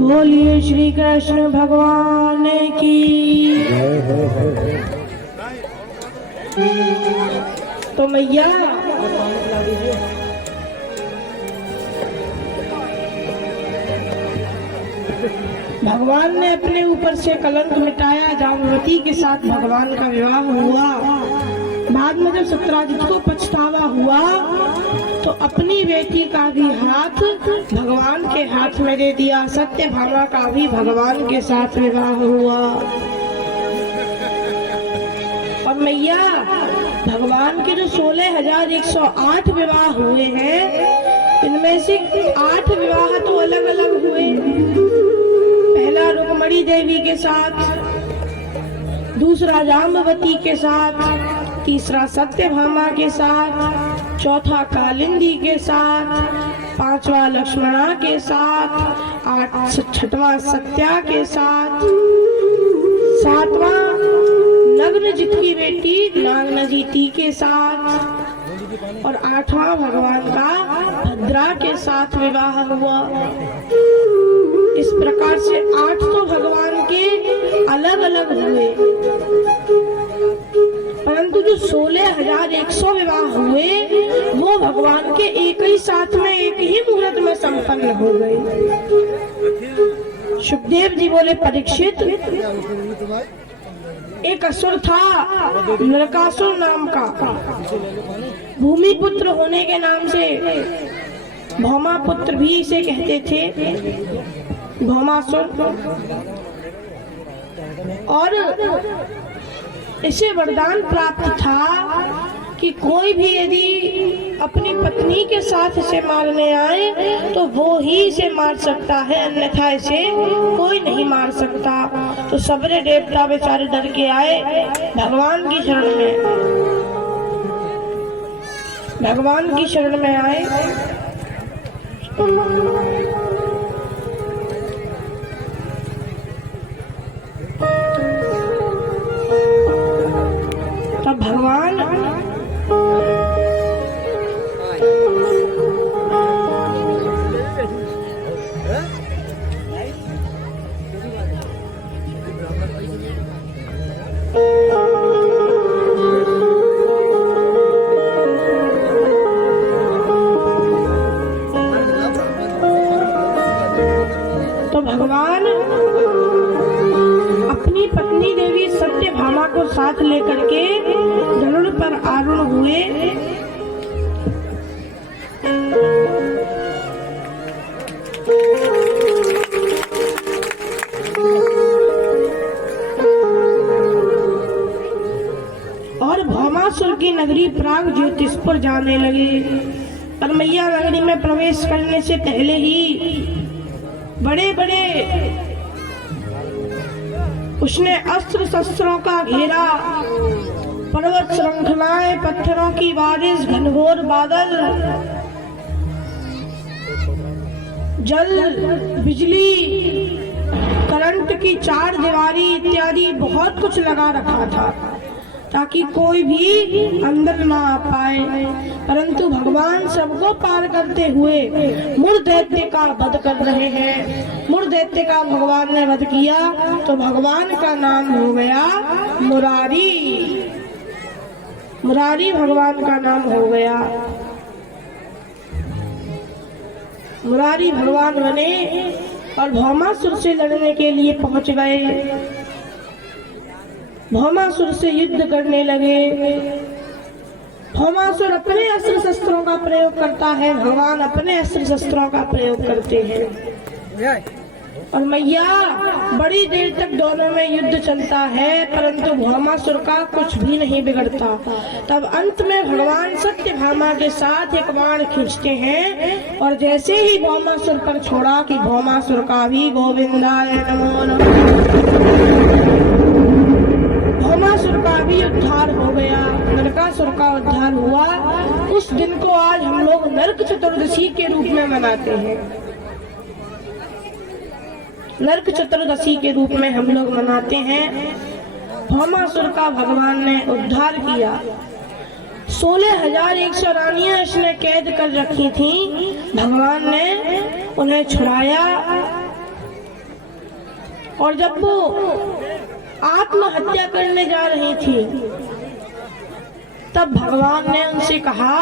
बोलिए श्री कृष्ण भगवान की। तो मैया भगवान ने अपने ऊपर से कलंक मिटाया। जाम्बवती के साथ भगवान का विवाह हुआ। बाद में जब सत्राजित को पछतावा हुआ तो अपनी बेटी का भी हाथ भगवान के हाथ में दे दिया। सत्यभामा का भी भगवान के साथ विवाह हुआ। और मैया भगवान के जो 16,108 विवाह हुए हैं, इनमें से 8 विवाह तो अलग अलग हुए। पहला रुक्मणी देवी के साथ, दूसरा जाम्बवती के साथ, तीसरा सत्यभामा के साथ, चौथा कालिंदी के साथ, पांचवा लक्ष्मणा के साथ, छठवां सत्या के साथ, सातवां नग्नजित की बेटी नागनजीति के साथ, और 8वां भगवान का भद्रा के साथ विवाह हुआ। इस प्रकार से 8 तो भगवान के अलग अलग हुए, परंतु जो 16,100 विवाह हुए वो भगवान के एक ही साथ में एक ही मुहूर्त में संपन्न हो गए। सुखदेव जी बोले, परीक्षित, एक असुर था नरकासुर नाम का, भूमिपुत्र होने के नाम से भौमापुत्र भी इसे कहते थे, भौमासुर। और इसे वरदान प्राप्त था कि कोई भी यदि अपनी पत्नी के साथ इसे मारने आए तो वो ही इसे मार सकता है, अन्यथा इसे कोई नहीं मार सकता। तो सबरे देवता बेचारे डर के आए भगवान की शरण में, भगवान की शरण में आए। तब भगवान अपनी पत्नी देवी सत्यभामा को साथ लेकर के गरुड़ पर आरूढ़ हुए। और भौमासुर की नगरी प्राग ज्योतिषपुर जाने लगे। पर मैया नगरी में प्रवेश करने से पहले ही बड़े बड़े उसने अस्त्र शस्त्रों का घेरा, पर्वत श्रृंखलाएं, पत्थरों की बारिश, घनघोर बादल, जल, बिजली, करंट की 4 दीवारी इत्यादि बहुत कुछ लगा रखा था ताकि कोई भी अंदर ना आ पाए। परंतु भगवान सबको पार करते हुए मूर दैत्य का वध कर रहे हैं। मूर दैत्य का भगवान ने वध किया तो भगवान का नाम हो गया मुरारी। मुरारी भगवान का नाम हो गया। मुरारी भगवान बने और भौमासुर से लड़ने के लिए पहुंच गए। भौमासुर से युद्ध करने लगे। भौमासुर अपने अस्त्र शस्त्रों का प्रयोग करता है, भगवान अपने अस्त्र शस्त्रों का प्रयोग करते हैं। और मैया बड़ी देर तक दोनों में युद्ध चलता है, परंतु भौमासुर का कुछ भी नहीं बिगड़ता। तब अंत में भगवान सत्यभामा के साथ एक बाण खींचते हैं और जैसे ही भौमासुर पर छोड़ा कि भौमासुर का भी गोविंदाय नमो नमः, भौमासुर का भी उद्धार हो गया, नरकासुर का उद्धार हुआ। उस दिन को आज हम लोग नरक चतुर्दशी के रूप में मनाते हैं। नरक चतुर्दशी के रूप में हम लोग मनाते हैं। भौमासुर का भगवान ने उद्धार किया। 16,100 रानियां इसने कैद कर रखी थी। भगवान ने उन्हें छुड़ाया। और जब वो आत्महत्या करने जा रही थी तब भगवान ने उनसे कहा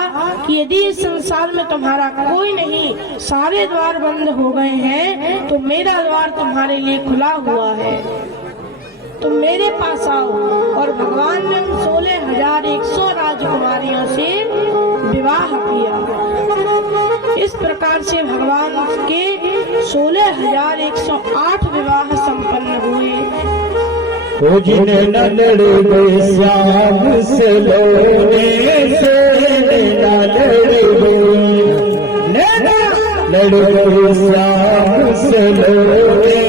कि यदि इस संसार में तुम्हारा कोई नहीं, सारे द्वार बंद हो गए हैं, तो मेरा द्वार तुम्हारे लिए खुला हुआ है, तुम मेरे पास आओ। और भगवान ने उन 16,100 राजकुमारियों से विवाह किया। इस प्रकार से भगवान के 16,108 विवाह संपन्न हुए। जिन्हें न लड़ गए श्याम से लोने से, न लड़ गए श्याम से लोने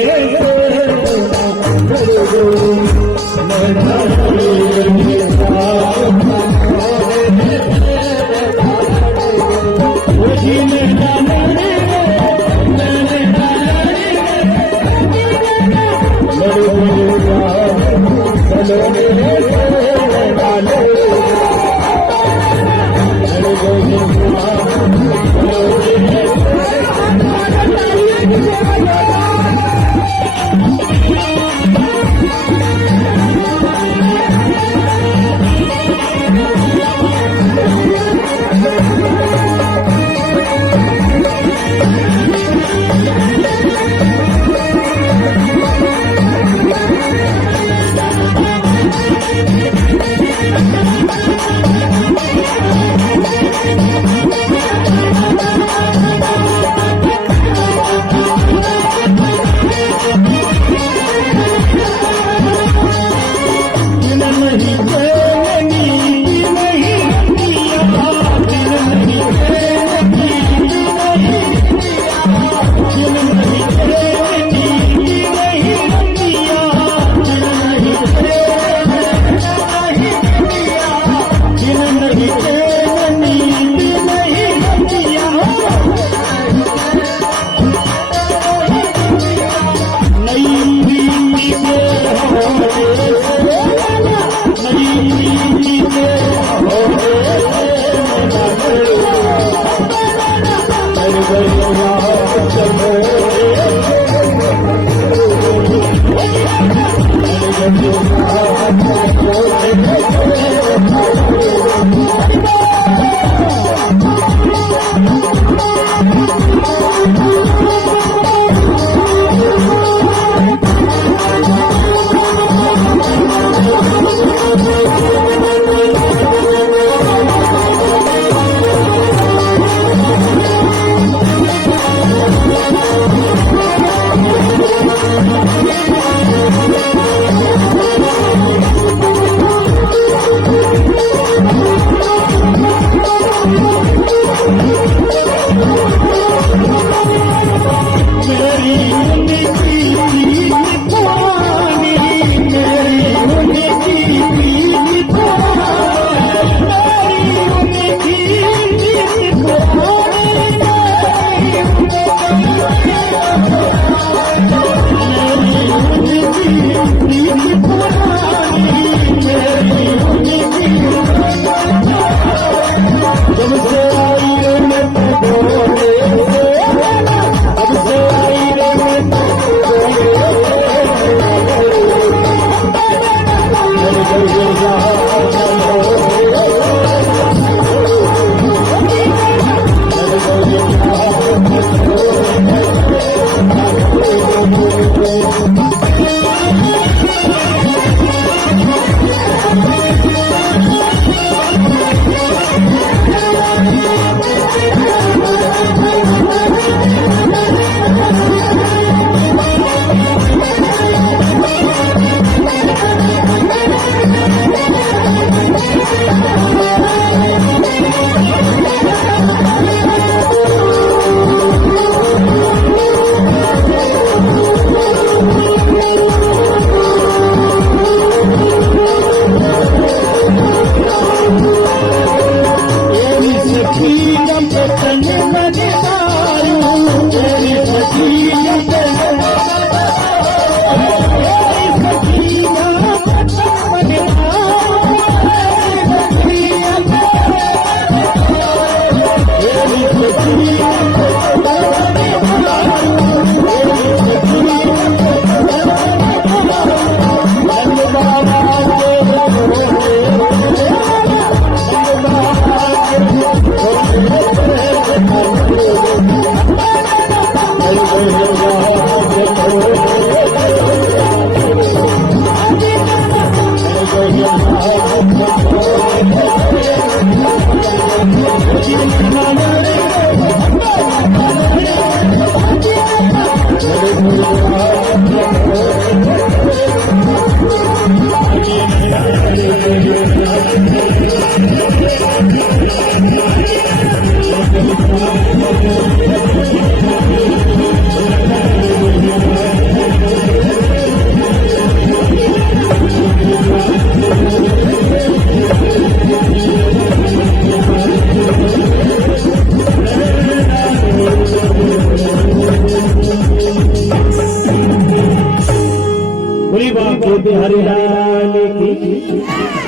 बिहारी लाल की।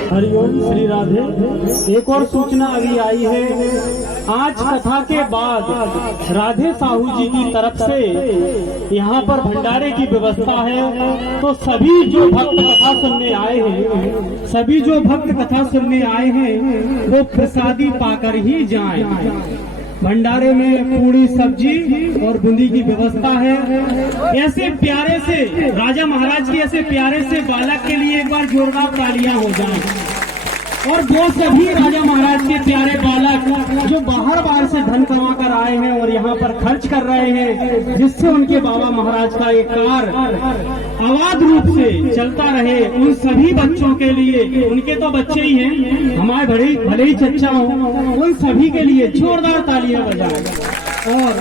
हरिओम श्री राधे। एक और सूचना अभी आई है, आज कथा के बाद राधे साहू जी की तरफ से यहाँ पर भंडारे की व्यवस्था है। तो सभी जो भक्त कथा सुनने आए हैं, सभी जो भक्त कथा सुनने आए हैं वो प्रसादी पाकर ही जाएं। भंडारे में पूरी सब्जी और बूंदी की व्यवस्था है। ऐसे प्यारे से राजा महाराज के ऐसे प्यारे से बालक के लिए एक बार जोरदार तालियां हो जाएं। और वो सभी राजा महाराज के प्यारे बालक जो बाहर से धन कमा कर आए हैं और यहाँ पर खर्च कर रहे हैं, जिससे उनके बाबा महाराज का एक कार अबाध रूप से चलता रहे, उन सभी बच्चों के लिए, उनके तो बच्चे ही हैं, हमारे भले ही चच्चा हो, उन सभी के लिए जोरदार तालियां बजाएं और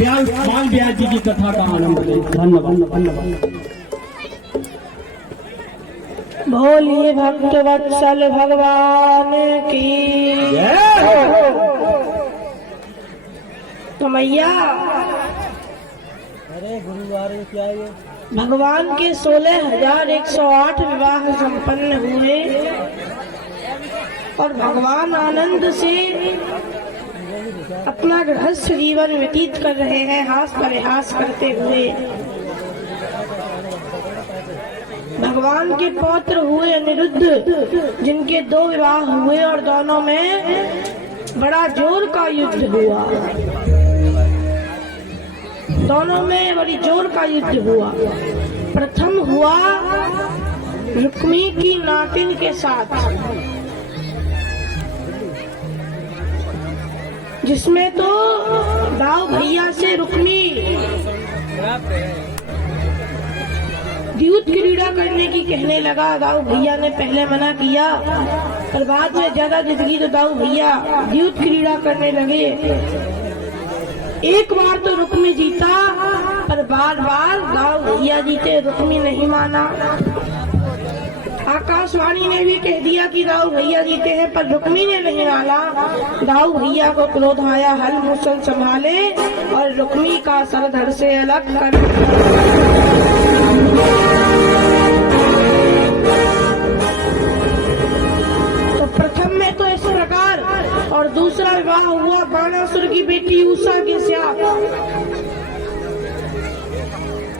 बाल ब्याज जी की कथा का आनंद लें। धन्यवाद। बोलिए भक्त वत्सल भगवान की तो मैया भगवान के 16,108 विवाह संपन्न हुए और भगवान आनंद से अपना गृहस्थ जीवन व्यतीत कर रहे हैं, हास परिहास करते हुए। भगवान के पौत्र हुए अनिरुद्ध, जिनके 2 विवाह हुए और दोनों में बड़ा जोर का युद्ध हुआ। दोनों में बड़ी जोर का युद्ध हुआ। प्रथम हुआ रुक्मी की नातिन के साथ, जिसमें तो दाऊ भैया से रुक्मी द्यूत क्रीड़ा करने की कहने लगा। दाऊ भैया ने पहले मना किया, पर बाद में ज्यादा जिद गई तो दाऊ भैया द्यूत क्रीड़ा करने लगे। एक बार तो रुक्मी जीता, पर बार बार दाऊ भैया जीते, रुक्मी नहीं माना। आकाशवाणी ने भी कह दिया कि दाऊ भैया जीते हैं, पर रुक्मी ने नहीं माना। दाऊ भैया को क्रोध आया, हल मुसल संभाले और रुक्मी का सर धड़ से अलग कर तो प्रथम में तो इस प्रकार, और दूसरा विवाह हुआ बाणासुर की बेटी उषा के साथ।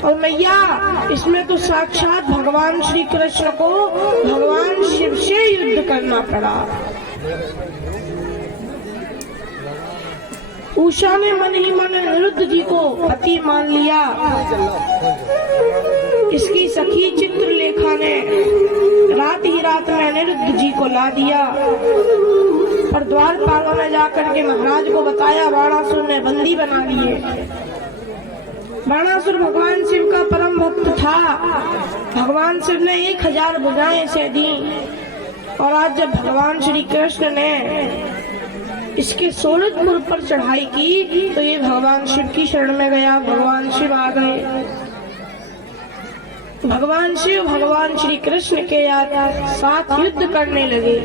और मैया इसमें तो साक्षात भगवान श्री कृष्ण को भगवान शिव से युद्ध करना पड़ा। उषा ने मन ही मन अनिरुद्ध जी को पति मान लिया। इसकी सखी चित्रलेखा ने रात ही रात में अनिरुद्ध जी को ला दिया, पर द्वारपालों ने जाकर के महाराज को बताया, बाणासुर ने बंदी बना लिए। बाणासुर भगवान शिव का परम भक्त था। भगवान शिव ने 1000 भुजाएं इसे दी, और आज जब भगवान श्री कृष्ण ने इसके सोरठपुर पर चढ़ाई की तो ये भगवान शिव की शरण में गया। भगवान शिव आ गए। भगवान शिव भगवान श्री कृष्ण के साथ युद्ध करने लगे।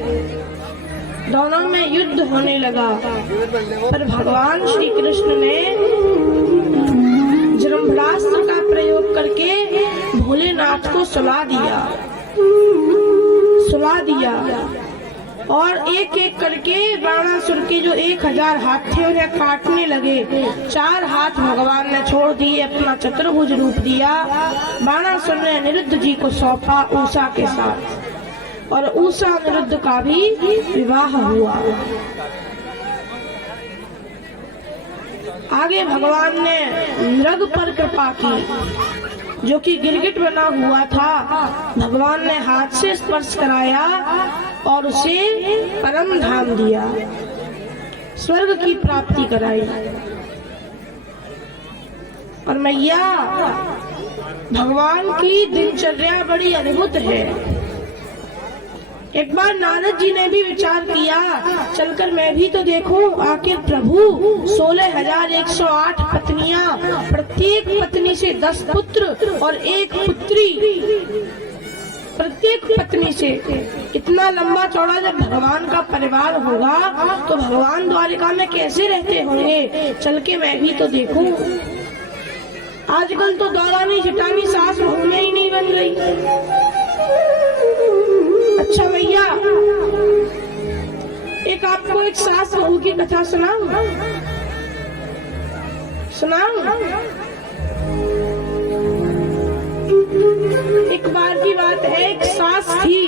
दोनों में युद्ध होने लगा, पर भगवान श्री कृष्ण ने जरम्भरास्त्र का प्रयोग करके भोलेनाथ को सुला दिया और एक एक करके बाणासुर के जो 1000 हाथ थे उन्हें काटने लगे। 4 हाथ भगवान ने छोड़ दिए, अपना चतुर्भुज रूप दिया। बाणासुर ने अनिरुद्ध जी को सौंपा उषा के साथ, और उषा अनिरुद्ध का भी विवाह हुआ। आगे भगवान ने मृग पर कृपा की, जो कि गिरगिट बना हुआ था। भगवान ने हाथ से स्पर्श कराया और उसे परम धाम दिया, स्वर्ग की प्राप्ति कराई। और मैया भगवान की दिनचर्या बड़ी अद्भुत है। एक बार नारद जी ने भी विचार किया, चलकर मैं भी तो देखूं, आखिर प्रभु 16,108 पत्नियां, प्रत्येक पत्नी से 10 पुत्र और 1 पुत्री, प्रत्येक पत्नी से इतना लंबा चौड़ा जब भगवान का परिवार होगा तो भगवान द्वारिका में कैसे रहते होंगे। चल के मैं भी तो देखूं। आजकल तो दौरानी जिटानी सास बहू में ही नहीं बन रही। अच्छा भैया, एक आपको एक सास बहू की कथा सुनाऊं? एक बार की बात है, एक सास थी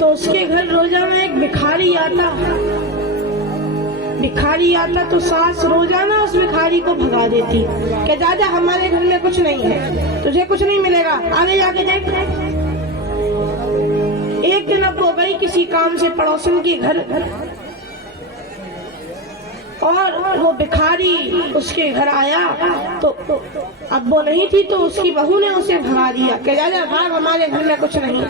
तो उसके घर रोजाना एक भिखारी आता तो सास रोजाना उस भिखारी को भगा देती कि दादा हमारे घर में कुछ नहीं है, तुझे कुछ नहीं मिलेगा, आगे जाके देख। एक दिन अब वो गई किसी काम से पड़ोसन के घर और वो भिखारी उसके घर आया तो अब वो नहीं थी तो उसकी बहू ने उसे भगा दिया कि दादा भाग, हमारे घर में कुछ नहीं।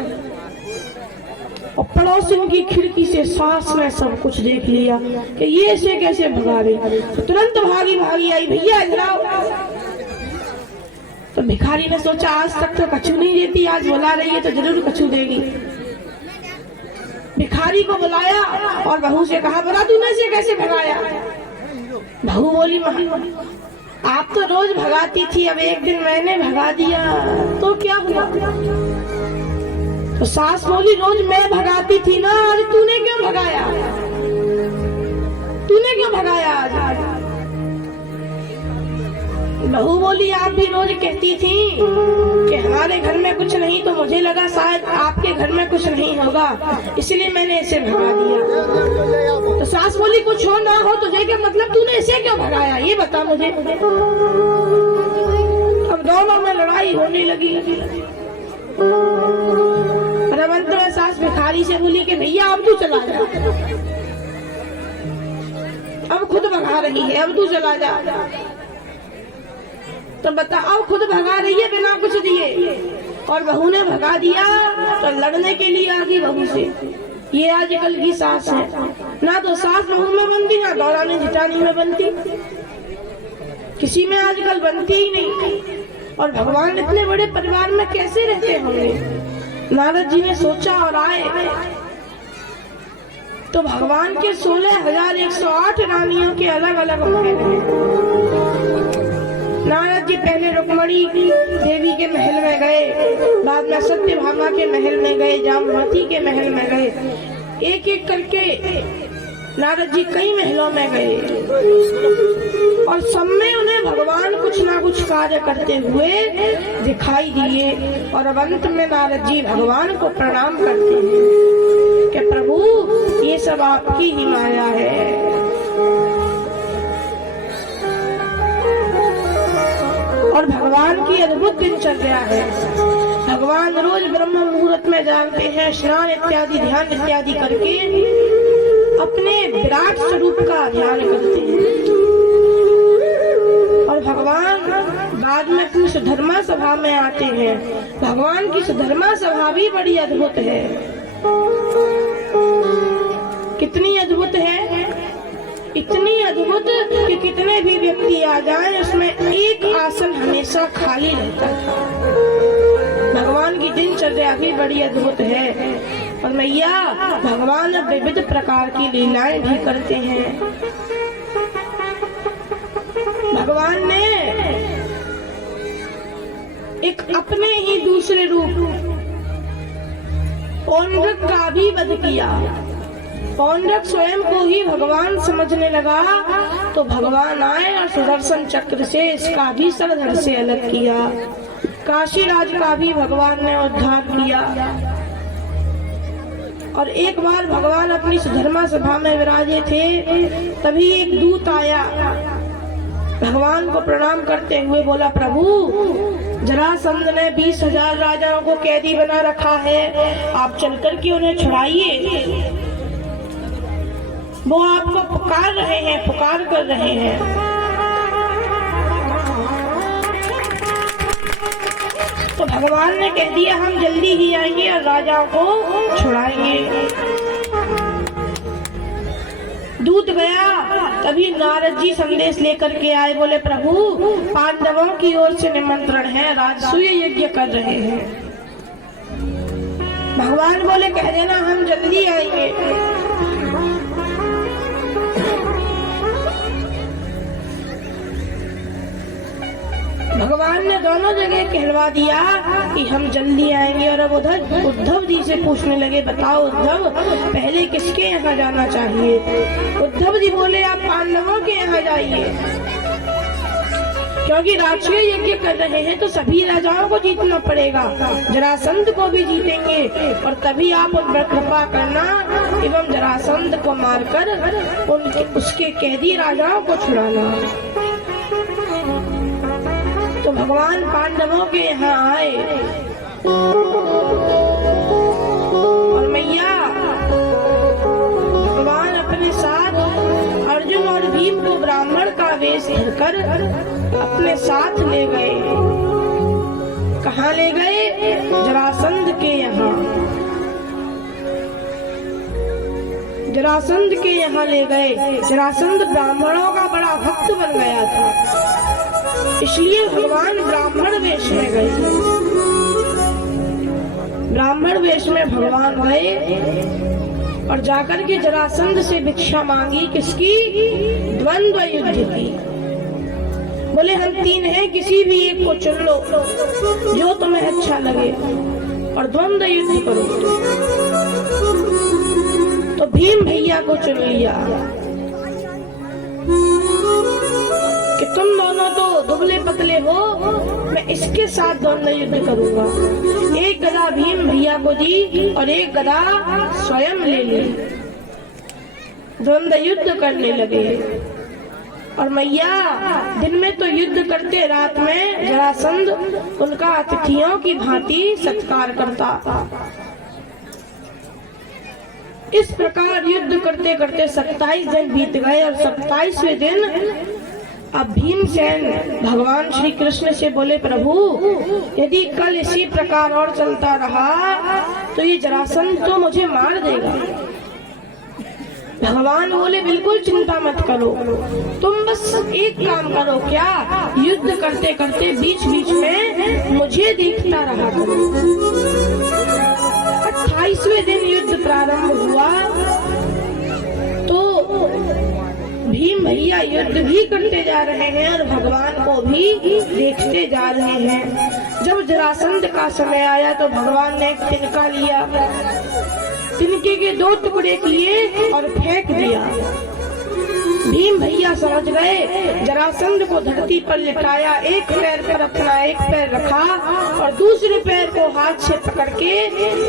और पड़ोसन की खिड़की से सास ने सब कुछ देख लिया कि ये इसे कैसे भगा रही, तो तुरंत भागी आई, भैया इधर आओ। तो भिखारी ने सोचा आज तक तो कछू नहीं देती, आज बुला रही है तो जरूर कछू देगी। भिखारी को बुलाया और बहू से कहा, बोला तूने इसे कैसे भगाया? बहू बोली, आप तो रोज भगाती थी, अब एक दिन मैंने भगा दिया तो क्या हुआ? तो सास बोली, रोज मैं भगाती थी ना, आज तूने क्यों भगाया? आज? बहू बोली, आप भी रोज कहती थी कि हमारे घर में कुछ नहीं, तो मुझे लगा शायद आपके घर में कुछ नहीं होगा, इसलिए मैंने इसे भगा दिया। तो सास बोली, कुछ हो ना हो तुझे क्या मतलब, तूने इसे क्यों भगाया ये बता मुझे। अब दोनों में लड़ाई होने लगी। अंत में सास भिखारी से बोली कि भैया अब तू चला जा, अब खुद भगा रही है, अब तू चला जा। तो बता, अब खुद भगा रही है बिना कुछ दिए, और बहू ने भगा दिया तो लड़ने के लिए आ गई बहू से। ये आजकल की सास है, ना तो सास बहू में बनती, ना दौरानी जिटानी में बनती, किसी में आजकल बनती ही नहीं। और भगवान इतने बड़े परिवार में कैसे रहते होंगे? नारद जी ने सोचा और आए तो भगवान के 16,108 रानियों के अलग अलग महल हैं। नारद जी पहले रुक्मणी देवी के महल में गए, बाद में सत्यभामा के महल में गए, जामवती के महल में गए, एक एक करके नारद जी कई महलों में गए और सब में उन्हें भगवान कुछ ना कुछ कार्य करते हुए दिखाई दिए। और अब अंत में नारद जी भगवान को प्रणाम करते हैं कि प्रभु ये सब आपकी ही माया है। और भगवान की अद्भुत दिनचर्या है। भगवान रोज ब्रह्म मुहूर्त में जागते हैं, स्नान इत्यादि ध्यान इत्यादि करके अपने विराट स्वरूप का ध्यान करते हैं। और भगवान बाद में अपनी सुधर्मा सभा में आते हैं। भगवान की सुधर्मा सभा भी बड़ी अद्भुत है। कितनी अद्भुत है? इतनी अद्भुत कि कितने भी व्यक्ति आ जाएं उसमें एक आसन हमेशा खाली रहता था। भगवान की दिनचर्या भी बड़ी अद्भुत है। और मैया भगवान विविध प्रकार की लीलाएं भी करते हैं। भगवान ने एक अपने ही दूसरे रूप पौंड्रक का भी वध किया। पौंड्रक स्वयं को ही भगवान समझने लगा तो भगवान आए और सुदर्शन चक्र से इसका भी सरधड़ से अलग किया। काशीराज का भी भगवान ने उद्धार किया। और एक बार भगवान अपनी सुधर्मा सभा में विराजे थे, तभी एक दूत आया, भगवान को प्रणाम करते हुए बोला, प्रभु जरासंध ने 20,000 राजाओं को कैदी बना रखा है, आप चलकर के उन्हें छुड़ाइए। वो आपको पुकार रहे हैं, पुकार कर रहे हैं। तो भगवान ने कह दिया हम जल्दी ही आएंगे और राजाओं को छुड़ाएंगे। दूत गया, तभी नारद जी संदेश लेकर के आए, बोले प्रभु पांडवों की ओर से निमंत्रण है, राजसूय यज्ञ कर रहे हैं। भगवान बोले कह देना हम जल्दी आएंगे। भगवान ने दोनों जगह कहलवा दिया कि हम जल्दी आएंगे। और अब उधर उद्धव जी से पूछने लगे, बताओ उद्धव, पहले किसके यहाँ जाना चाहिए? उद्धव जी बोले, आप पांडवों के यहाँ जाइए, क्योंकि राजकीय यज्ञ कर रहे हैं तो सभी राजाओं को जीतना पड़ेगा, जरासंध को भी जीतेंगे, और तभी आप उन पर कृपा करना एवं जरासंध को मारकर उसके कैदी राजाओं को छुड़ाना। तो भगवान पांडवों के यहाँ आए और मैया भगवान अपने साथ अर्जुन और भीम को ब्राह्मण का वेश धरकर अपने साथ ले गए। कहाँ ले गए? जरासंध के यहाँ। जरासंध के यहाँ ले गए। जरासंध ब्राह्मणों का बड़ा भक्त बन गया था, इसलिए भगवान ब्राह्मण वेश में गए। ब्राह्मण वेश में भगवान गए और जाकर के जरासंध से भिक्षा मांगी। किसकी? द्वंद्व युद्ध की। बोले, हम 3 हैं, किसी भी एक को चुन लो जो तुम्हें अच्छा लगे और द्वंद्व युद्ध करो। तो भीम भैया को चुन लिया कि तुम दोनों तो दुबले पतले हो, मैं इसके साथ द्वंद्व युद्ध करूंगा। एक गदा भीम भैया को दी और एक गदा स्वयं ले ली। द्वंद्व युद्ध करने लगे। और मैया दिन में तो युद्ध करते, रात में जरासंध उनका अतिथियों की भांति सत्कार करता। इस प्रकार युद्ध करते करते 27 दिन बीत गए और 27वें दिन अब भीमसेन भगवान श्री कृष्ण से बोले, प्रभु यदि कल इसी प्रकार और चलता रहा तो ये जरासंध तो मुझे मार देगा। भगवान बोले, बिल्कुल चिंता मत करो, तुम बस एक काम करो, क्या? युद्ध करते करते बीच बीच में मुझे देखता रहा करो। 28वें दिन युद्ध प्रारंभ हुआ तो भीम भैया युद्ध भी करते जा रहे हैं और भगवान को भी देखते जा रहे हैं। जब जरासंध का समय आया तो भगवान ने एक तिनका लिया, तिनके के 2 टुकड़े किए और फेंक दिया। भीम भैया समझ गए, जरासंध को धरती पर लिटाया, एक पैर पर अपना एक पैर रखा और दूसरे पैर को हाथ से पकड़ के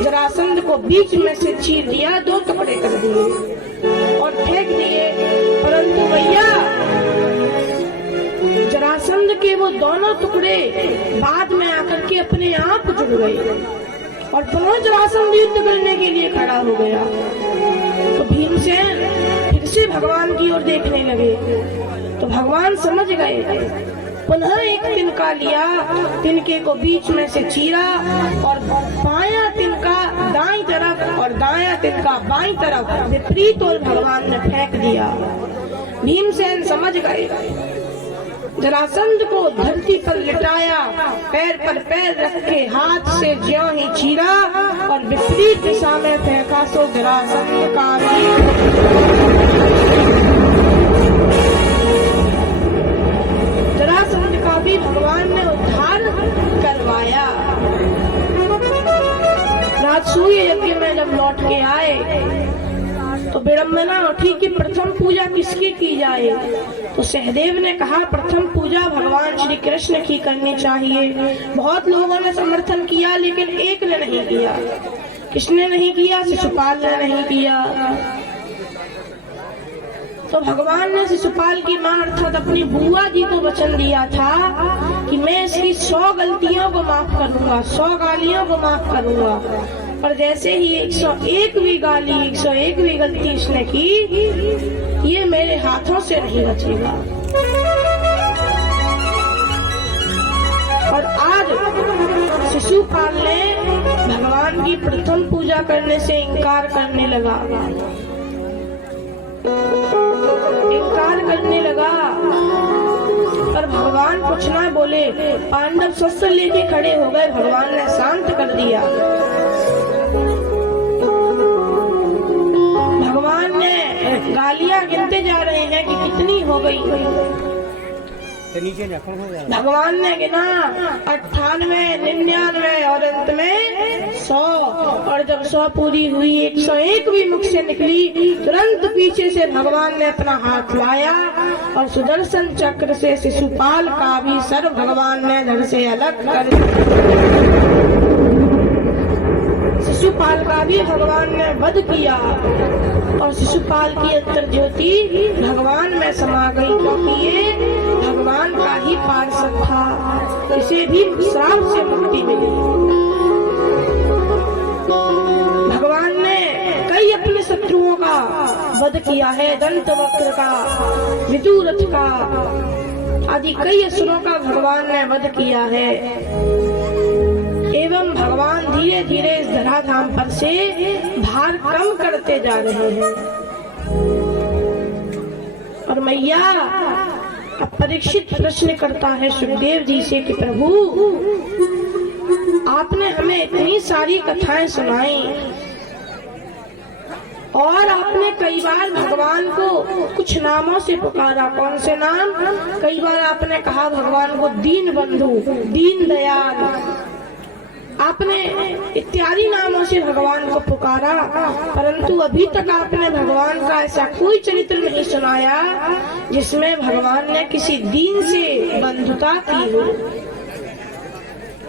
जरासंध को बीच में से चीर दिया, 2 टुकड़े कर दिए और फेंक दिए। परंतु भैया जरासंध के वो दोनों टुकड़े बाद में आकर के अपने आप जुड़ गए और पुनः जरासंध युद्ध करने के लिए खड़ा हो गया। तो भीमसेन फिर से भगवान की ओर देखने लगे तो भगवान समझ गए। पुनः एक तिनका लिया, तिनके को बीच में से चीरा और बायां तिनका दाईं तरफ और दायां तिनका बाईं तरफ विपरीत और भगवान ने फेंक दिया। भीमसेन समझ गए, जरासंध को धरती पर लिटाया, पैर पर पैर रख के हाथ से ज्यों ही चीरा और विपरीत दिशा में फेंका, सो जरासंध का भी भगवान ने उद्धार करवाया। राजसूय यज्ञ में जब लौट के आए तो विडंबना उठी कि प्रथम पूजा किसकी की जाए। तो सहदेव ने कहा, प्रथम पूजा भगवान श्री कृष्ण की करनी चाहिए। बहुत लोगों ने समर्थन किया लेकिन एक ने नहीं किया। किसने नहीं किया? शिशुपाल ने नहीं किया। तो भगवान ने शिशुपाल की मां अर्थात अपनी बुआ जी को वचन दिया था कि मैं इसकी 100 गलतियों को माफ करूंगा, 100 गालियों को माफ करूंगा। पर जैसे ही 101वीं गाली, 101वीं गलती इसने की, ये मेरे हाथों से नहीं बचेगा। और आज शिशुपाल ने भगवान की प्रथम पूजा करने से इनकार करने लगा, पर भगवान कुछ ना बोले। पांडव शस्त्र लेके खड़े हो गए, भगवान ने शांत कर दिया। भगवान ने गालियां गिनते जा रहे हैं कि कितनी हो गई। भगवान ने गिना 98, 99 और अंत में 100। और जब 100 पूरी हुई 101 भी मुख से निकली, तुरंत पीछे से भगवान ने अपना हाथ लाया और सुदर्शन चक्र से शिशुपाल का भी सर भगवान ने धड़ से अलग कर दिया। शिशुपाल का भी भगवान ने वध किया और शिशुपाल की अंतर ज्योति भगवान में समा गई, क्योंकि ये भगवान का ही पार्षद था। इसे भी श्राप से मुक्ति मिली। भगवान ने कई अपने शत्रुओं का वध किया है, दंतवक्र का, विदुरथ का आदि कई असुरों का भगवान ने वध किया है। एवं भगवान धीरे धीरे इस धराधाम पर से भार कम करते जा रहे हैं। और मैया अब परीक्षित प्रश्न करता है सुखदेव जी से कि प्रभु, आपने हमें इतनी सारी कथाएं सुनाई और आपने कई बार भगवान को कुछ नामों से पुकारा। कौन से नाम? कई बार आपने कहा भगवान को दीन बंधु, दीन दयाल, आपने इत्यादि नामों से भगवान को पुकारा, परंतु अभी तक आपने भगवान का ऐसा कोई चरित्र नहीं सुनाया जिसमें भगवान ने किसी दीन से बंधुता की हो,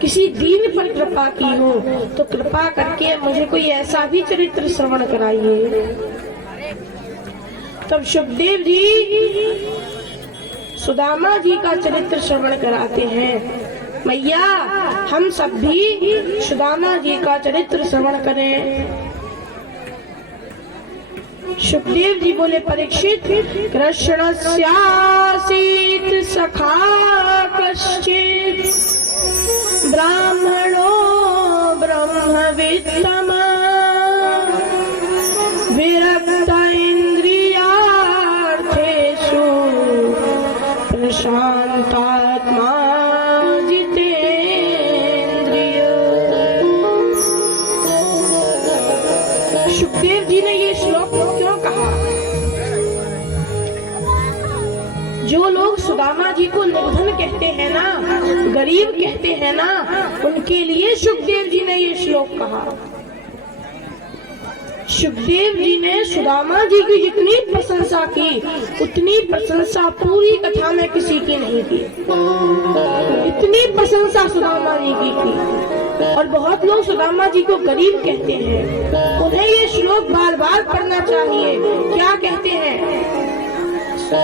किसी दीन पर कृपा की हो। तो कृपा करके मुझे कोई ऐसा भी चरित्र श्रवण कराइए। तब सुखदेव जी सुदामा जी का चरित्र श्रवण कराते हैं। मैया, हम सब भी सुदामा जी का चरित्र श्रवण करें। सुखदेव जी बोले, परीक्षित, कृष्णस्यासीत सखा कश्चित् ब्राह्मणो ब्रह्मवित्तमा विरक्त इंद्रियार्थेषु प्रशांतात्मा जितेंद्रिय। सुखदेव जी ने ये श्लोक क्यों कहा? जो लोग सुदामा जी को निर्धन कहते हैं ना, गरीब कहते हैं ना, उनके लिए सुखदेव जी ने ये श्लोक कहा। सुखदेव जी ने सुदामा जी की जितनी प्रशंसा की, उतनी प्रशंसा पूरी कथा में किसी की नहीं की। इतनी प्रशंसा सुदामा जी की। और बहुत लोग सुदामा जी को गरीब कहते हैं, उन्हें ये श्लोक बार बार पढ़ना चाहिए। क्या कहते हैं?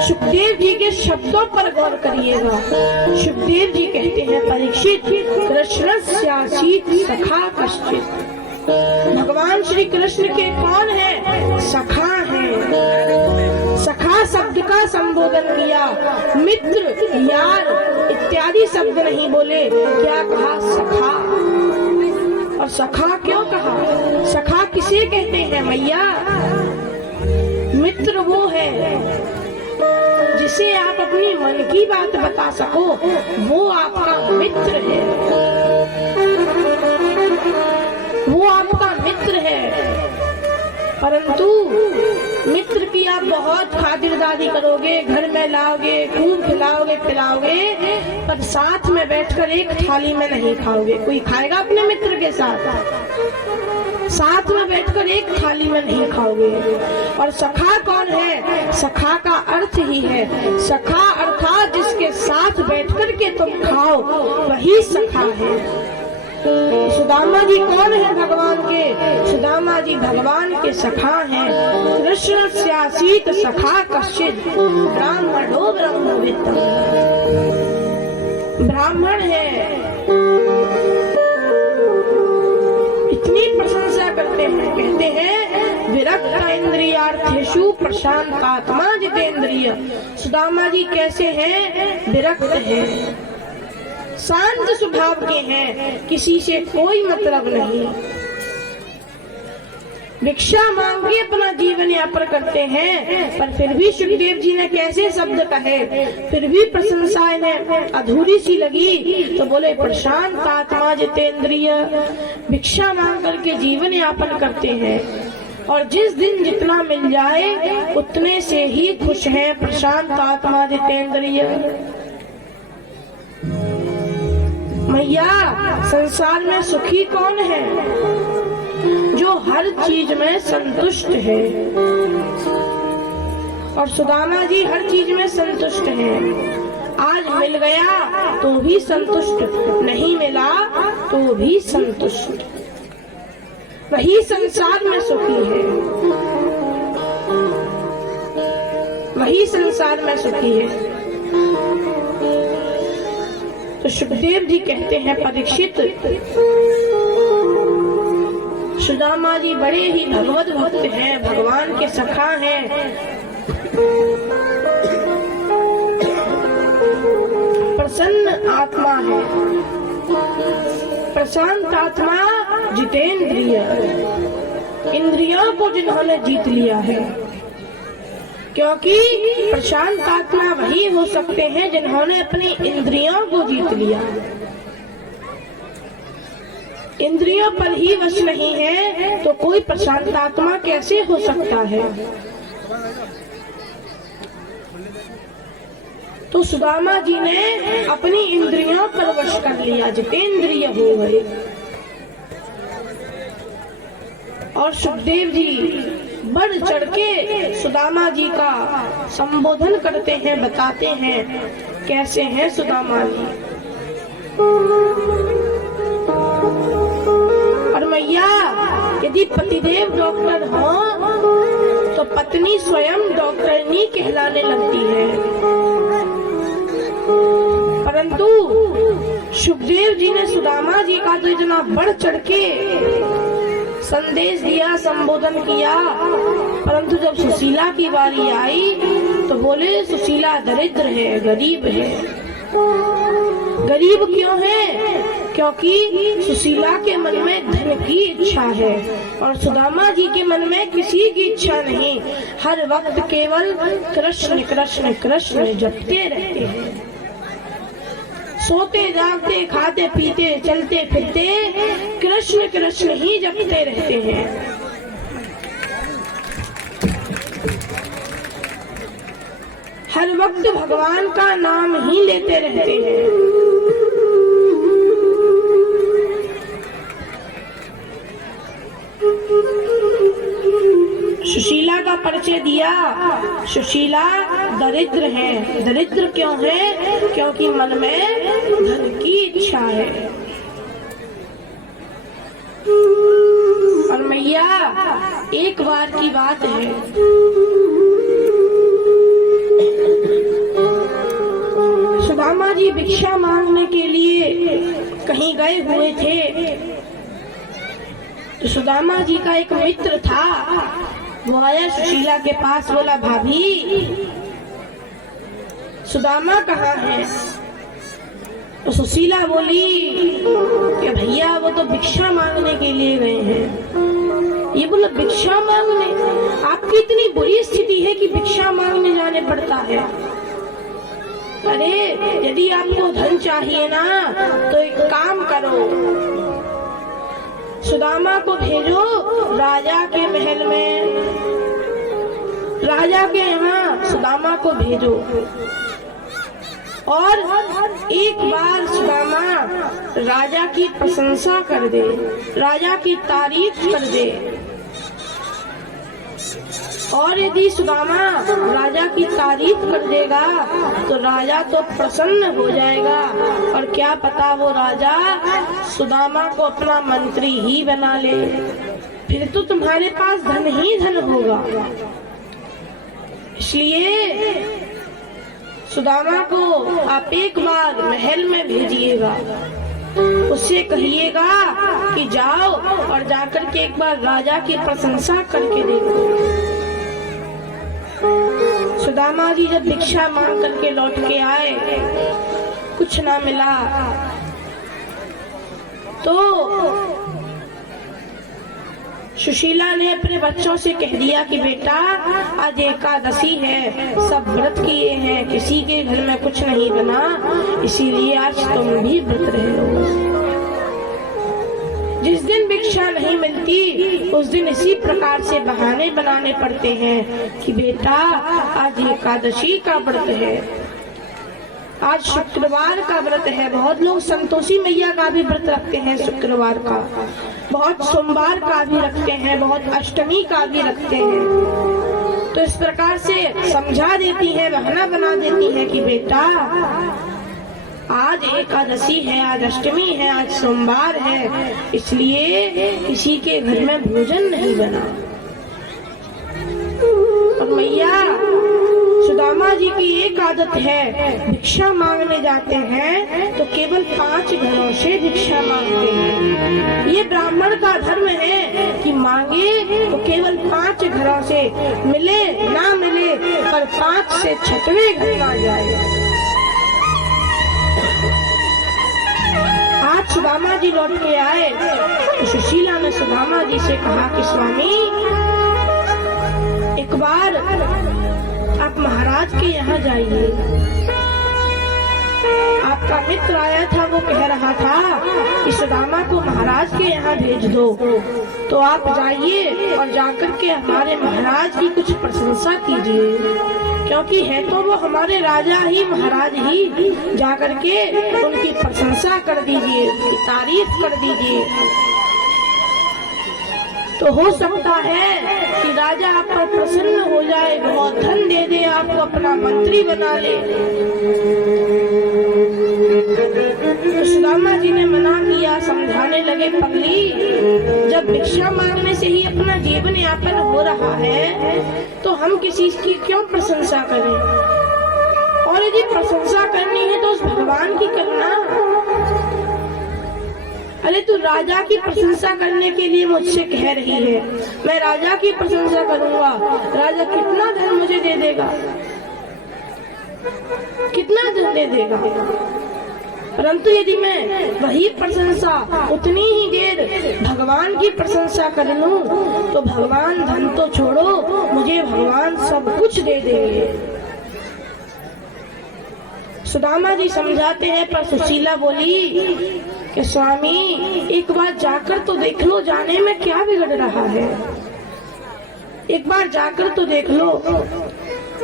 सुखदेव जी के शब्दों पर गौर करिएगा। सुखदेव जी कहते हैं, परीक्षित, कृष्णस्यासीत सखा कश्चित्। भगवान श्री कृष्ण के कौन है? सखा है। सखा शब्द का संबोधन किया, मित्र, यार इत्यादि शब्द नहीं बोले। क्या कहा? सखा। और सखा क्यों कहा? सखा किसे कहते हैं मैया? मित्र वो है जिसे आप अपनी मन की बात बता सको, वो आपका मित्र है, वो आपका मित्र है। परंतु मित्र की आप बहुत खातिरदारी करोगे, घर में लाओगे, खूब खिलाओगे पिलाओगे, पर साथ में बैठकर एक थाली में नहीं खाओगे। कोई खाएगा अपने मित्र के साथ में बैठकर एक थाली में नहीं खाओगे। और सखा कौन है? सखा का अर्थ ही है, सखा अर्थात जिसके साथ बैठकर के तुम खाओ, वही सखा है। सुदामा जी कौन है भगवान के? सुदामा जी भगवान के सखा हैं। कृष्णस्यासीत सखा कश्चित् ब्राह्मणो ब्रह्मवित्तम। ब्राह्मण है, इतनी प्रशंसा करते हैं, कहते हैं विरक्त इंद्रियार्थेषु प्रशांतात्मा जितेंद्रिय। सुदामा जी कैसे हैं? विरक्त हैं, शांत स्वभाव के हैं, किसी से कोई मतलब नहीं, भिक्षा मांग के अपना जीवन यापन करते हैं। पर फिर भी सुखदेव जी ने कैसे शब्द कहे, फिर भी प्रशंसा इन्हें अधूरी सी लगी, तो बोले प्रशांत आत्मा जितेंद्रिय। भिक्षा मांग करके जीवन यापन करते हैं और जिस दिन जितना मिल जाए उतने से ही खुश हैं। प्रशांत आत्मा जितेंद्रिय। मैया, संसार में सुखी कौन है? जो हर चीज में संतुष्ट है। और सुदामा जी हर चीज में संतुष्ट हैं। आज मिल गया तो भी संतुष्ट, नहीं मिला तो भी संतुष्ट। वही संसार में सुखी है, वही संसार में सुखी है। तो सुखदेव जी कहते हैं, परीक्षित, सुदामा जी बड़े ही भगवत भक्त हैं, भगवान के सखा हैं। प्रसन्न आत्मा है, प्रशांत आत्मा, जितेंद्रिय, इंद्रियों को जिन्होंने जीत लिया है। क्योंकि प्रशांत आत्मा वही हो सकते हैं जिन्होंने अपनी इंद्रियों को जीत लिया। इंद्रियों पर ही वश नहीं है तो कोई प्रशांत आत्मा कैसे हो सकता है? तो सुदामा जी ने अपनी इंद्रियों पर वश कर लिया, जितेंद्रिय हो गए। और सुखदेव जी बढ़ चढ़ के सुदामा जी का संबोधन करते हैं, बताते हैं कैसे हैं सुदामा जी। और मैया, यदि पतिदेव डॉक्टर हो तो पत्नी स्वयं डॉक्टरनी कहलाने लगती है। परंतु सुखदेव जी ने सुदामा जी का तो इतना बढ़ चढ़ के संदेश दिया, संबोधन किया, परंतु जब सुशीला की बारी आई तो बोले सुशीला दरिद्र है, गरीब है। गरीब क्यों है? क्योंकि सुशीला के मन में धन की इच्छा है और सुदामा जी के मन में किसी की इच्छा नहीं। हर वक्त केवल कृष्ण कृष्ण कृष्ण जपते रहते हैं। सोते जागते खाते पीते चलते फिरते कृष्ण कृष्ण ही जपते रहते हैं। हर वक्त भगवान का नाम ही लेते रहते हैं। सुशीला का परिचय दिया। सुशीला दरिद्र है। दरिद्र क्यों है? क्योंकि मन में धन की इच्छा है। और मैया, एक बार की बात है, सुदामा जी भिक्षा मांगने के लिए कहीं गए हुए थे। तो सुदामा जी का एक मित्र था, वो आया सुशीला के पास, बोला भाभी सुदामा कहाँ है? तो सुशीला बोली कि भैया वो तो भिक्षा मांगने के लिए गए हैं। ये बोला भिक्षा मांगने? आपकी इतनी बुरी स्थिति है कि भिक्षा मांगने जाने पड़ता है? अरे यदि आपको धन चाहिए ना तो एक काम करो, सुदामा को भेजो राजा के महल में, राजा के यहाँ सुदामा को भेजो और एक बार सुदामा राजा की प्रशंसा कर दे, राजा की तारीफ कर दे। और यदि सुदामा राजा की तारीफ कर देगा तो राजा तो प्रसन्न हो जाएगा और क्या पता वो राजा सुदामा को अपना मंत्री ही बना ले। फिर तो तुम्हारे पास धन ही धन होगा। इसलिए सुदामा को आप एक बार महल में भेजिएगा, उससे कहिएगा कि जाओ और जाकर के एक बार राजा की प्रशंसा करके देखो। सुदामा जी जब भिक्षा मांग करके लौट के आए, कुछ ना मिला, तो सुशीला ने अपने बच्चों से कह दिया कि बेटा आज एकादशी है, सब व्रत किए हैं, किसी के घर में कुछ नहीं बना, इसीलिए आज तुम भी व्रत रहे हो। जिस दिन भिक्षा नहीं मिलती उस दिन इसी प्रकार से बहाने बनाने पड़ते हैं कि बेटा आज एकादशी का व्रत है। आज शुक्रवार का व्रत है। बहुत लोग संतोषी मैया का भी व्रत रखते हैं शुक्रवार का, बहुत सोमवार का भी रखते हैं, बहुत अष्टमी का भी रखते हैं। तो इस प्रकार से समझा देती है, बहाना बना देती है कि बेटा आज एकादशी है, आज अष्टमी है, आज सोमवार है, इसलिए किसी के घर में भोजन नहीं बना। और मैया सुदामा जी की एक आदत है, भिक्षा मांगने जाते हैं तो केवल 5 घरों से भिक्षा मांगते हैं। ये ब्राह्मण का धर्म है कि मांगे तो केवल 5 घरों से, मिले ना मिले पर 5 से 6वें घर ना जाए। आज सुदामा जी लौट के आए तो सुशीला ने सुदामा जी से कहा कि स्वामी एक बार आप महाराज के यहाँ जाइए। आपका मित्र आया था, वो कह रहा था कि सुदामा को महाराज के यहाँ भेज दो, तो आप जाइए और जाकर के हमारे महाराज की कुछ प्रशंसा कीजिए, क्योंकि है तो वो हमारे राजा ही, महाराज ही। जाकर के उनकी प्रशंसा कर दीजिए, उनकी तारीफ कर दीजिए, तो हो सकता है कि राजा आप पर प्रसन्न हो जाए, बहुत धन दे दे, आपको अपना मंत्री बना ले। तो सुदामा जी ने मना किया, समझाने लगे, पगली जब भिक्षा मांगने से ही अपना जीवन यापन हो रहा है तो हम किसी की क्यों प्रशंसा करें, और यदि प्रशंसा करनी है तो उस भगवान की करना। अरे तू राजा की प्रशंसा करने के लिए मुझसे कह रही है, मैं राजा की प्रशंसा करूंगा, राजा कितना धन मुझे दे देगा, कितना धन दे देगा। परंतु यदि मैं वही प्रशंसा उतनी ही देर भगवान की प्रशंसा कर लूं तो भगवान धन तो छोड़ो, मुझे भगवान सब कुछ दे देंगे। सुदामा जी समझाते हैं, पर सुशीला बोली कि स्वामी एक बार जाकर तो देख लो, जाने में क्या बिगड़ रहा है, एक बार जाकर तो देख लो।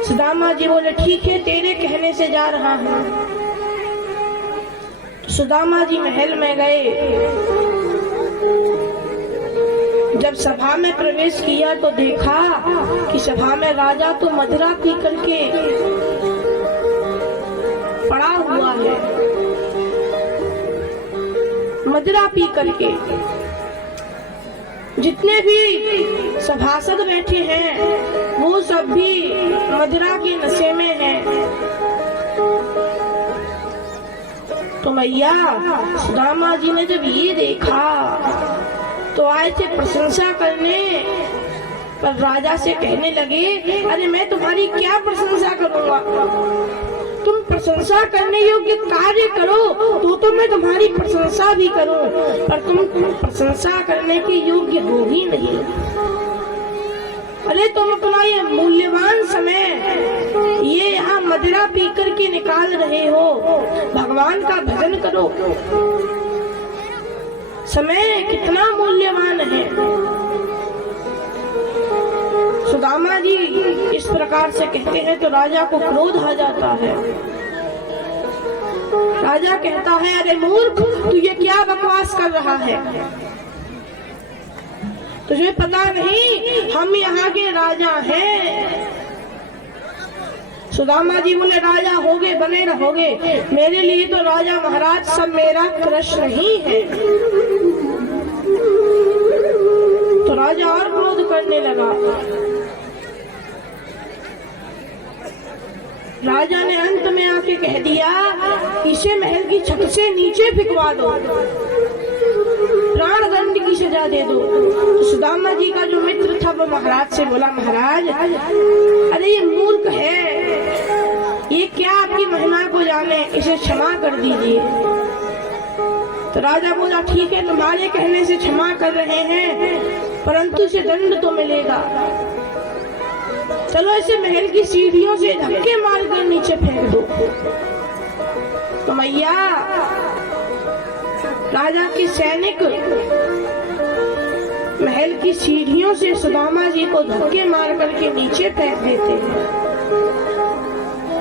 सुदामा जी बोले ठीक है, तेरे कहने से जा रहा हूँ। सुदामा जी महल में गए। जब सभा में प्रवेश किया तो देखा कि सभा में राजा तो मदिरा पी करके पड़ा हुआ है, मदिरा पी करके। जितने भी सभासद बैठे हैं वो सब भी मदिरा के नशे में हैं। तो मैया सुदामा जी ने जब ये देखा तो आए थे प्रशंसा करने, पर राजा से कहने लगे, अरे मैं तुम्हारी क्या प्रशंसा करूंगा, तुम प्रशंसा करने योग्य कार्य करो तो मैं तुम्हारी प्रशंसा भी करूं, पर तुम प्रशंसा करने के योग्य हो ही नहीं। अरे तुम अपना ये मूल्यवान समय ये यहाँ मदिरा पी करके निकाल रहे हो, भगवान का भजन करो। समय कितना मूल्यवान है। सुदामा जी इस प्रकार से कहते हैं तो राजा को क्रोध आ जाता है। राजा कहता है, अरे मूर्ख, तू ये क्या बकवास कर रहा है, तुझे पता नहीं हम यहाँ के राजा हैं। सुदामा जी बोले, राजा होगे बने रहोगे, मेरे लिए तो राजा महाराज सब मेरा कृष्ण ही है। तो राजा और क्रोध करने लगा। राजा ने अंत में आके कह दिया, इसे महल की छत से नीचे फिकवा दो, प्राण दंड की सजा दे दो। तो सुदामा जी का जो मित्र था वो महाराज से बोला, महाराज अरे ये मूर्ख है, ये क्या आपकी महिमा को जाने, इसे क्षमा कर दीजिए। तो राजा बोला, ठीक है, तुम्हारे कहने से क्षमा कर रहे हैं, परंतु इसे दंड तो मिलेगा। चलो इसे महल की सीढ़ियों से धक्के मार कर नीचे फेंक दो। तो मैया राजा के सैनिक महल की सीढ़ियों से सुदामा जी को धक्के मार करके नीचे फेंक देते हैं।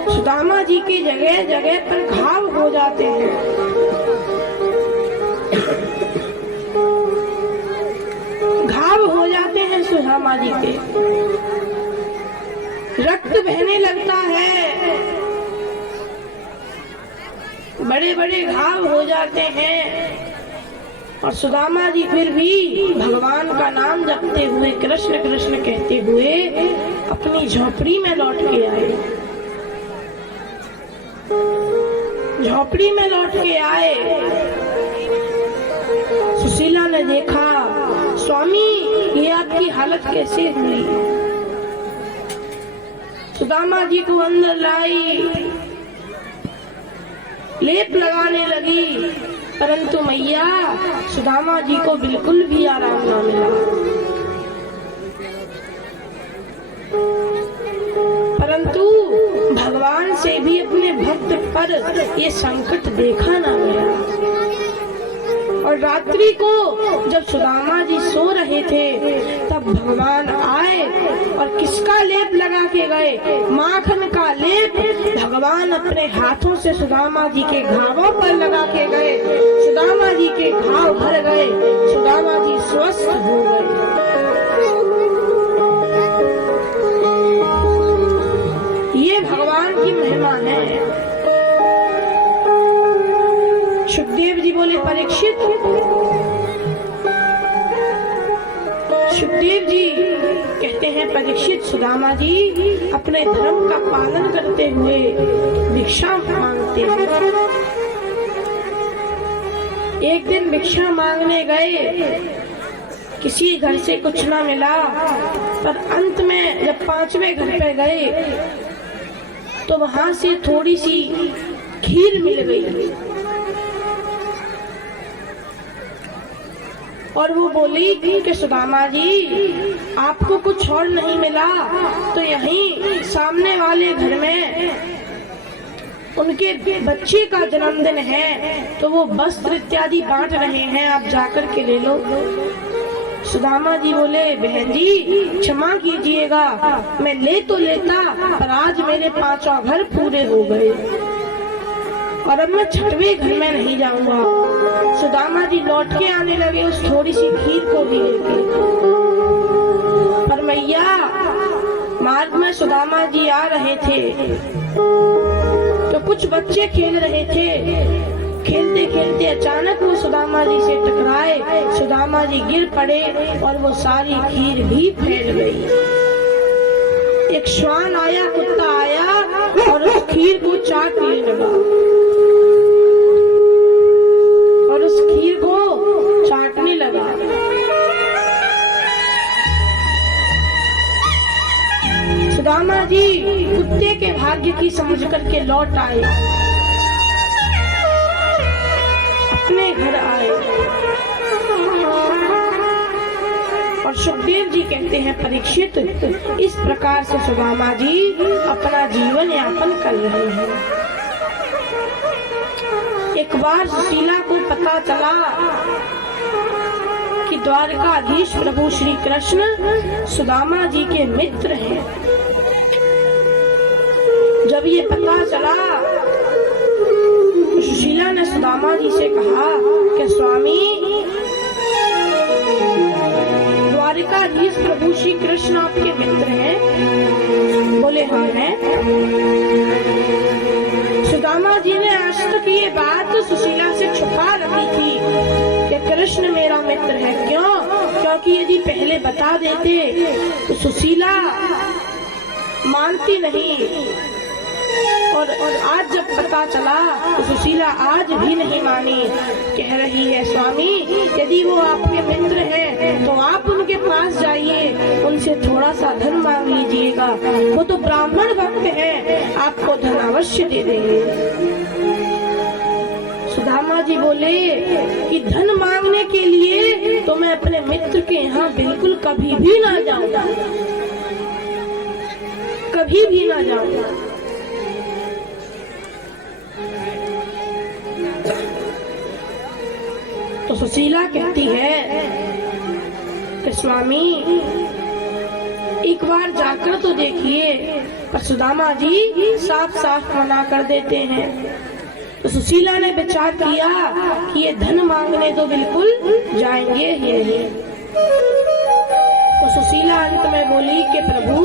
सुदामा जी की जगह जगह पर घाव हो जाते हैं। घाव हो जाते हैं सुदामा जी के, रक्त बहने लगता है, बड़े बड़े घाव हो जाते हैं। और सुदामा जी फिर भी भगवान का नाम जपते हुए, कृष्ण कृष्ण कहते हुए अपनी झोपड़ी में लौट के आए। झोपड़ी में लौट के आए, सुशीला ने देखा, स्वामी ये आपकी हालत कैसे हुई? सुदामा जी को अंदर लाई, लेप लगाने लगी, परंतु मैया सुदामा जी को बिल्कुल भी आराम ना मिला। परंतु भगवान से भी अपने भक्त पर ये संकट देखा ना गया। और रात्रि को जब सुदामा जी सो रहे थे तब भगवान आए और किसका लेप लगा के गए? माखन का लेप भगवान अपने हाथों से सुदामा जी के घावों पर लगा के गए। सुदामा जी के घाव भर गए, सुदामा जी स्वस्थ हो गए। ये भगवान की महिमा है। सुखदेव जी बोले, परीक्षित, सुखदेव जी कहते हैं, परीक्षित सुदामा जी अपने धर्म का पालन करते हुए भिक्षा मांगते हैं। एक दिन भिक्षा मांगने गए, किसी घर से कुछ ना मिला, पर अंत में जब 5वें घर पे गए तो वहां से थोड़ी सी खीर मिल गई। और वो बोली कि सुदामा जी आपको कुछ और नहीं मिला तो यहीं सामने वाले घर में उनके बच्चे का जन्मदिन है, तो वो वस्त्र इत्यादि बांट रहे हैं, आप जाकर के ले लो। सुदामा जी बोले, बहन जी क्षमा कीजिएगा, मैं ले तो लेता, पर आज मेरे 5 घर पूरे हो गए और अब मैं 6वें घर में नहीं जाऊंगा। सुदामा जी लौट के आने लगे उस थोड़ी सी खीर को भी लेके। पर मैया मार्ग में सुदामा जी आ रहे थे तो कुछ बच्चे खेल रहे थे। खेलते खेलते अचानक वो सुदामा जी से टकराए, सुदामा जी गिर पड़े और वो सारी खीर भी फैल गई। एक श्वान आया, कुत्ता आया और उस खीर को चाटने लगा और उस खीर को चाटने लगा। सुदामा जी कुत्ते के भाग्य की समझ करके लौट आए, अपने घर आए। और सुखदेव जी कहते हैं, परीक्षित इस प्रकार से सुदामा जी अपना जीवन यापन कर रहे हैं। एक बार सुशीला को पता चला कि द्वारकाधीश प्रभु श्री कृष्ण सुदामा जी के मित्र हैं। जब ये पता चला तो सुशीला ने सुदामा जी से कहा कि स्वामी द्वारकाधीश प्रभु श्री कृष्ण आपके मित्र हैं? बोले हाँ हैं। सुदामा जी ने आज तक ये बात सुशीला से छुपा रखी थी कि कृष्ण मेरा मित्र है। क्यों? क्योंकि यदि पहले बता देते तो सुशीला मानती नहीं, और आज जब पता चला तो सुशीला आज भी नहीं मानी। कह रही है, स्वामी यदि वो आपके मित्र हैं तो आप उनके पास जाइए, उनसे थोड़ा सा धन मांग लीजिएगा, वो तो ब्राह्मण भक्त हैं, आपको धन अवश्य दे देंगे। सुदामा जी बोले कि धन मांगने के लिए तो मैं अपने मित्र के यहाँ बिल्कुल कभी भी ना जाऊंगा, कभी भी ना जाऊंगा। तो सुशीला कहती है कि स्वामी एक बार जाकर तो देखिए, पर सुदामा जी साफ साफ मना कर देते हैं। तो सुशीला ने विचार किया कि ये धन मांगने तो बिल्कुल जाएंगे ही नहीं। तो सुशीला अंत में बोली कि प्रभु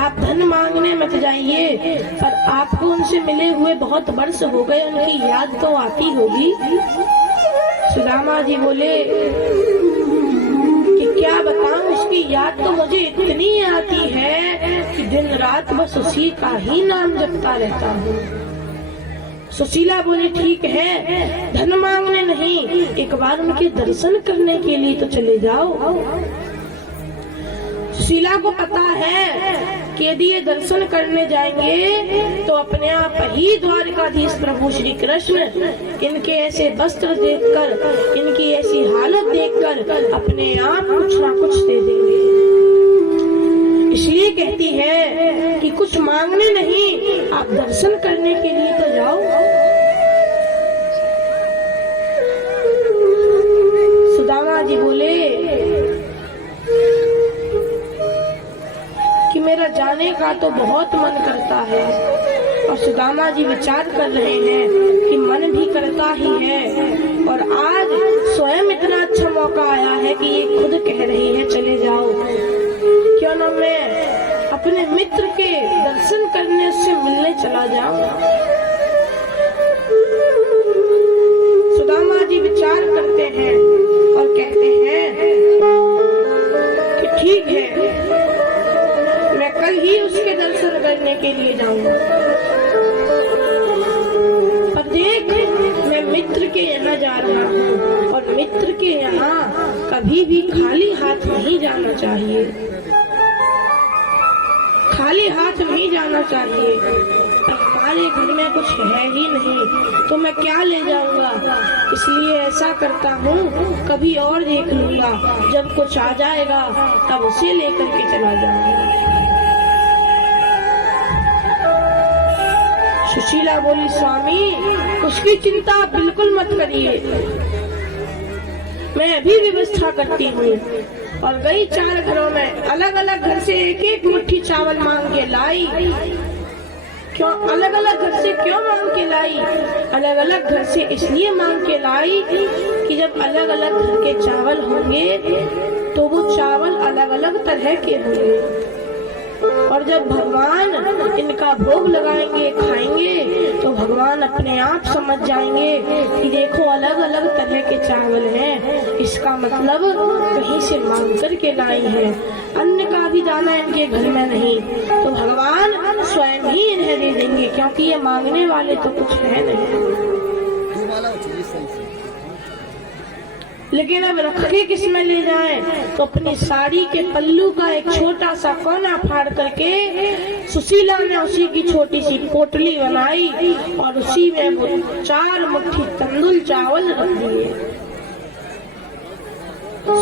आप धन मांगने मत जाइए, पर आपको उनसे मिले हुए बहुत वर्ष हो गए, उनकी याद तो आती होगी। सुदामा जी बोले कि क्या बताऊं, उसकी याद तो मुझे इतनी आती है कि दिन रात बस उसी का ही नाम जपता रहता हूँ। सुशीला बोली ठीक है, धन मांगने नहीं, एक बार उनके दर्शन करने के लिए तो चले जाओ। सुशीला को पता है कि यदि ये दर्शन करने जाएंगे तो अपने आप ही द्वारकाधीश प्रभु श्री कृष्ण इनके ऐसे वस्त्र देखकर, इनकी ऐसी हालत देखकर अपने आप कुछ ना कुछ दे देंगे। इसलिए कहती है कि कुछ मांगने नहीं, आप दर्शन करने के लिए तो जाओ। सुदामा जी बोले कि मेरा जाने का तो बहुत मन करता है। और सुदामा जी विचार कर रहे हैं कि मन भी करता ही है, और आज स्वयं इतना अच्छा मौका आया है कि ये खुद कह रही है चले जाओ, क्यों ना मैं अपने मित्र के दर्शन करने से मिलने चला जाऊं। सुदामा जी विचार करते हैं और कहते हैं कि ठीक है, मैं कल ही उसके दर्शन करने के लिए जाऊंगा। पर देख, मैं मित्र के यहाँ जा रहा हूँ, और मित्र के यहाँ कभी भी खाली हाथ नहीं जाना चाहिए, खाली हाथ नहीं जाना चाहिए। पर हमारे घर में कुछ है ही नहीं तो मैं क्या ले जाऊंगा, इसलिए ऐसा करता हूँ कभी और देख लूंगा, जब कुछ आ जाएगा तब उसे लेकर के चला जाऊंगा। सुशीला बोली स्वामी, उसकी चिंता आप बिल्कुल मत करिए, मैं अभी व्यवस्था करती हूँ। और गई 4 घरों में, अलग अलग घर से एक एक मुट्ठी चावल मांग के लाई। क्यों अलग अलग घर से क्यों मांग के लाई? अलग अलग घर से इसलिए मांग के लाई कि जब अलग अलग घर के चावल होंगे तो वो चावल अलग अलग तरह के होंगे, और जब भगवान इनका भोग लगाएंगे, खाएंगे, तो भगवान अपने आप समझ जाएंगे कि देखो अलग अलग तरह के चावल हैं, इसका मतलब कहीं से मांग करके लाई है, अन्न का भी दाना इनके घर में नहीं, तो भगवान स्वयं ही इन्हें दे देंगे, क्योंकि ये मांगने वाले तो कुछ है नहीं। लेकिन अब रखे किस में ले जाएं? तो अपनी साड़ी के पल्लू का एक छोटा सा कोना फाड़ करके सुशीला ने उसी की छोटी सी पोटली बनाई और उसी में वो 4 मुट्ठी तंदुल चावल रख दिए।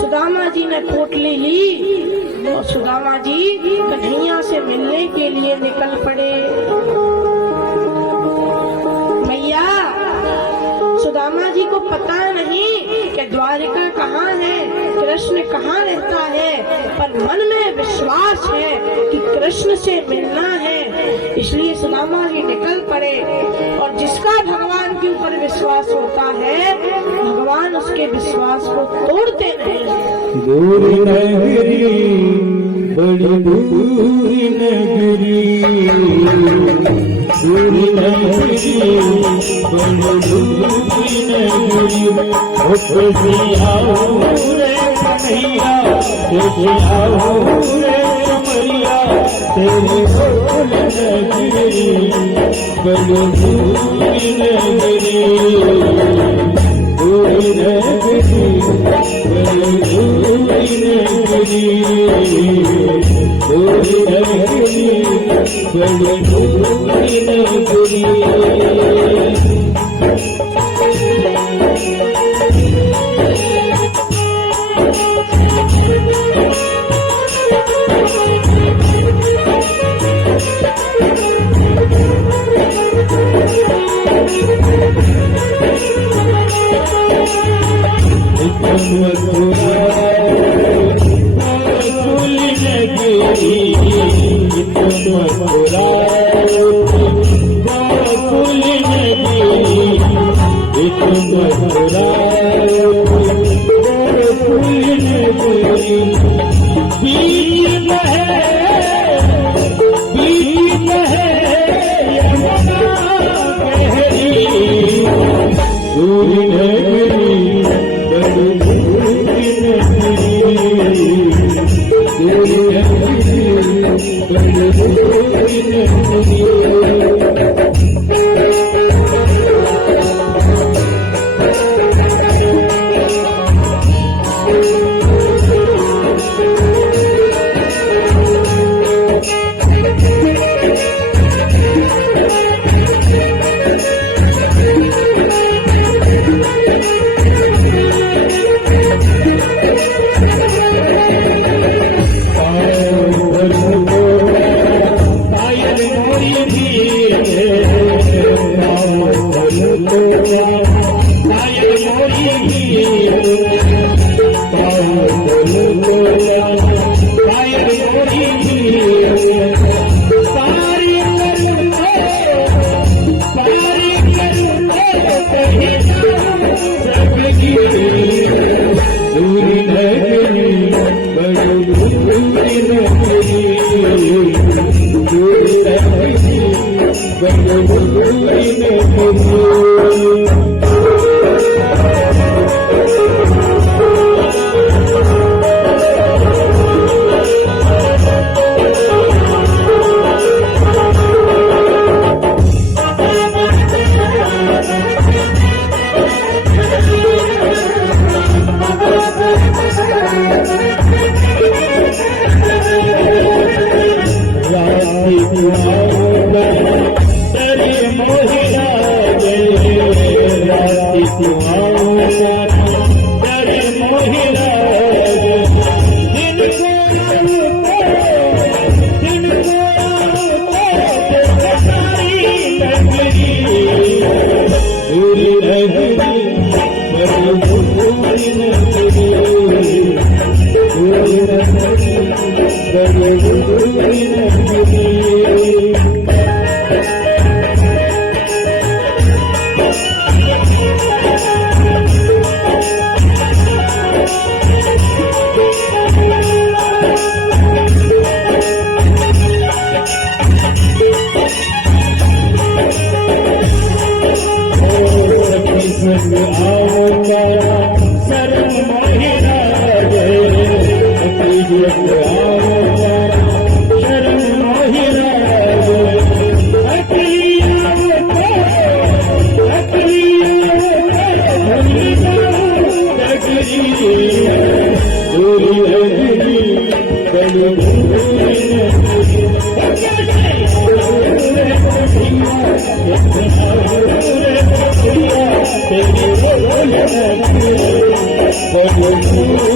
सुदामा जी ने पोटली ली और सुदामा जी कन्हैया से मिलने के लिए निकल पड़े। मैया, सुदामा जी को पता नहीं कि द्वारिका कहाँ है, कृष्ण कहाँ रहता है, पर मन में विश्वास है कि कृष्ण से मिलना है, इसलिए सुदामा जी निकल पड़े। और जिसका भगवान के ऊपर विश्वास होता है, भगवान उसके विश्वास को तोड़ते नहीं। दूर नगरी बड़ी दूर नगरी, दूर नगरी बड़ी दूर नगरी, कैसे आओ रे कन्हैया, कैसे आओ रे कमरिया, तेरी बोल नगरी बड़ी दूर नगरी, दूर नगरी बड़ी दूर नगरी, दूर नगरी बड़ी दूर नगरी। मथुरा फूल गोरी बीच में यमुना गहरी दूर नगरी बड़ी दूर नगरी दूर नगरी बड़ी दूर नगरी Thank you.